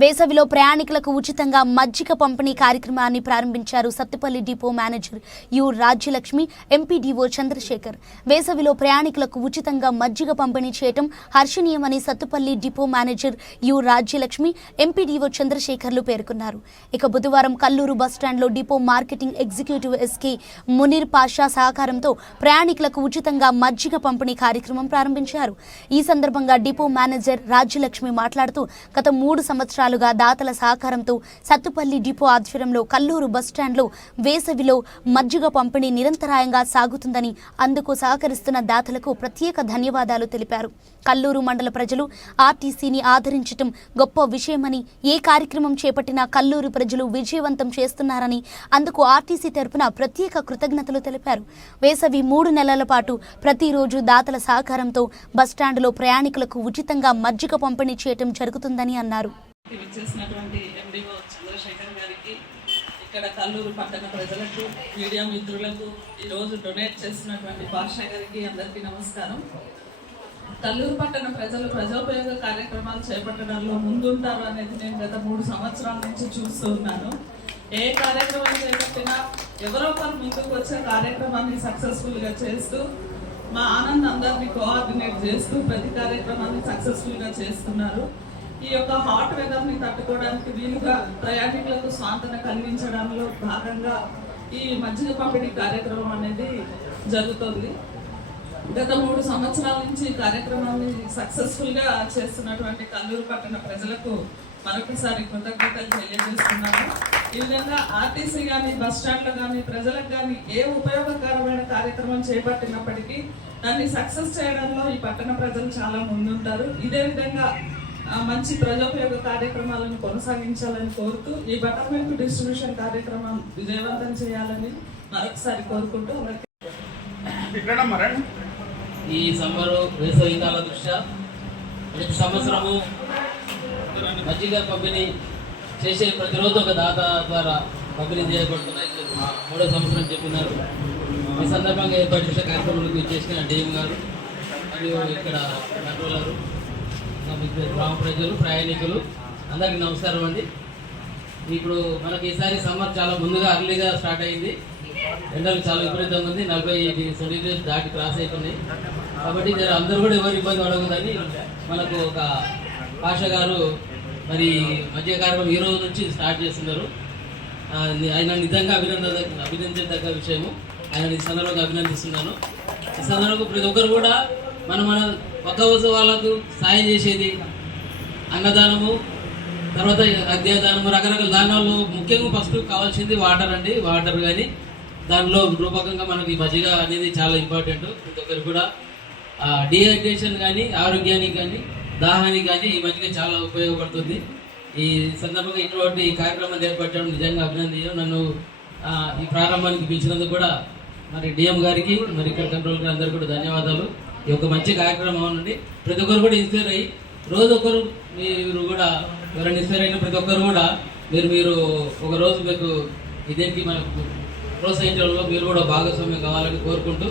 వేసవిలో ప్రయాణికులకు ఉచితంగా మజ్జిగ పంపిణీ కార్యక్రమాన్ని ప్రారంభించారు Sathupalli depot manager U Rajyalakshmi, MPDO Chandrasekhar. వేసవిలో ప్రయాణికులకు ఉచితంగా మజ్జిగ పంపిణీ చేయడం హర్షణీయమని Sathupalli depot manager U Rajyalakshmi, MPDO చంద్రశేఖర్లు పేర్కొన్నారు. ఇక బుధవారం కల్లూరు బస్టాండ్లో depot marketing executive SK Munir Pasha సహకారంతో ప్రయాణికులకు ఉచితంగా మజ్జిగ పంపిణీ కార్యక్రమం ప్రారంభించారు. ఈ సందర్భంగా డిపో మేనేజర్ రాజ్యలక్ష్మి మాట్లాడుతూ గత 3 సంవత్సరాలుగా దాతల సహకారంతో సత్తుపల్లి డిపో ఆధ్వర్యంలో కల్లూరు బస్టాండ్లో వేసవిలో మజ్జిగ పంపిణీ నిరంతరాయంగా సాగుతుందని, అందుకు సహకరిస్తున్న దాతలకు ప్రత్యేక ధన్యవాదాలు తెలిపారు. కల్లూరు మండల ప్రజలు ఆర్టీసీని ఆదరించడం గొప్ప విషయమని, ఏ కార్యక్రమం చేపట్టినా కల్లూరు ప్రజలు విజయవంతం చేస్తున్నారని, అందుకు ఆర్టీసీ తరపున ప్రత్యేక కృతజ్ఞతలు తెలిపారు. వేసవి 3 నెలల పాటు ప్రతిరోజు దాతల సహకారంతో బస్టాండ్లో ప్రయాణికులకు ఉచితంగా మజ్జిగ పంపిణీ చేయడం జరుగుతుందని అన్నారు. విచ్చేసినటువంటి ఎండిఓ చంద్రశేఖర్ గారికి, ఇక్కడ కల్లూరు పట్టణ ప్రజలకు, మీడియా మిత్రులకు, ఈరోజు డొనేట్ చేసినటువంటి పాషా గారికి అందరికీ నమస్కారం. కల్లూరు పట్టణ ప్రజలు ప్రజోపయోగ కార్యక్రమాలు చేపట్టడంలో ముందుంటారు అనేది నేను గత 3 సంవత్సరాల నుంచి చూస్తూ ఉన్నాను. ఏ కార్యక్రమం చేపట్టినా ఎవరో ఒకరు ముందుకు వచ్చే కార్యక్రమాన్ని సక్సెస్ఫుల్గా చేస్తూ, మా ఆనంద్ అందరినీ కోఆర్డినేట్ చేస్తూ ప్రతి కార్యక్రమాన్ని సక్సెస్ఫుల్గా చేస్తున్నారు. ఈ యొక్క హాట్ వెదర్ని తట్టుకోవడానికి వీలుగా ప్రయాణికులకు స్వాంతన కలిగించడంలో భాగంగా ఈ మజ్జిగ పంపిణీ కార్యక్రమం అనేది జరుగుతుంది. గత 3 సంవత్సరాల నుంచి ఈ కార్యక్రమాన్ని సక్సెస్ఫుల్గా చేస్తున్నటువంటి కల్లూరు పట్టణ ప్రజలకు మరొకసారి కృతజ్ఞతలు తెలియజేస్తున్నాను. ఈ విధంగా ఆర్టీసీ కానీ, బస్ స్టాండ్లో కానీ, ప్రజలకు కానీ ఏ ఉపయోగకరమైన కార్యక్రమం చేపట్టినప్పటికీ దాన్ని సక్సెస్ చేయడంలో ఈ పట్టణ ప్రజలు చాలా ముందుంటారు. ఇదే విధంగా మంచి ప్రజోపయోగ కార్యక్రమాలను కొనసాగించాలని కోరుతూ ఈ బటర్ మిల్క్ డిస్ట్రిబ్యూషన్ కార్యక్రమం విజయవంతం చేయాలని మరొకసారి కోరుకుంటూ ఈ సమ్మర్ వేసవి కాల దృష్ట్యా ప్రతి సంవత్సరము మజ్జిగ పంపిణీ చేసే ప్రతిరోజు ఒక దాత ద్వారా పంపిణీ చేయబడుతున్నాయి. 3వ సంవత్సరం చెప్పినారు. ఈ సందర్భంగా ఏర్పాటు చేసే కార్యక్రమాలకు చేసిన డిఎం గారు మరియు ఇక్కడ కంట్రోలరు, గ్రామ ప్రజలు, ప్రయాణికులు అందరికీ నమస్కారం అండి. ఇప్పుడు మనకి ఈసారి సమ్మర్ చాలా ముందుగా అర్లీగా స్టార్ట్ అయింది. ఎండలు చాలా విపరీతంగా ఉంది. 40 సెంటీగ్రేడ్స్ దాటి క్రాస్ అవుతున్నాయి. కాబట్టి అందరూ కూడా ఎవరు ఇబ్బంది పడకూడదని మనకు ఒక పాషా గారు మరి మధ్య కార్యక్రమం ఈ రోజు నుంచి స్టార్ట్ చేస్తున్నారు. ఆయన నిజంగా అభినందించదగ్గ విషయము. ఆయన ఈ సందర్భంగా అభినందిస్తున్నాను. ఈ సందర్భంగా ప్రతి ఒక్కరు కూడా మన ఒక్క రోజు వాళ్ళకు సాయం చేసేది అన్నదానము, తర్వాత అద్యాదానము, రకరకాల దానాల్లో ముఖ్యంగా ఫస్ట్ కావాల్సింది వాటర్ అండి. వాటర్ కానీ దానిలో రూపకంగా మనకి మజ్జిగ అనేది చాలా ఇంపార్టెంట్. ప్రతి ఒక్కరు కూడా డిహైడ్రేషన్ కానీ, ఆరోగ్యానికి కానీ, దాహానికి కానీ ఈ మజ్జిగ చాలా ఉపయోగపడుతుంది. ఈ సందర్భంగా ఇటువంటి కార్యక్రమం ఏర్పడడం నిజంగా అభినందనీయం. నన్ను ఈ ప్రారంభానికి పిలిచినందుకు కూడా మరి డిఎం గారికి, మరి ఇక్కడ కంట్రోల్ గారు అందరికీ కూడా ధన్యవాదాలు. ఈ యొక్క మంచి కార్యక్రమం నుండి ప్రతి ఒక్కరు కూడా ఇన్స్పైర్ అయ్యి రోజు ఒకరు మీరు కూడా ఎవరైనా ఇన్స్పైర్ అయిన ప్రతి ఒక్కరు కూడా మీరు ఒక రోజు మీకు ఇదేంటి మనకు ప్రోత్సహించడంలో మీరు కూడా భాగస్వామ్యం కావాలని కోరుకుంటూ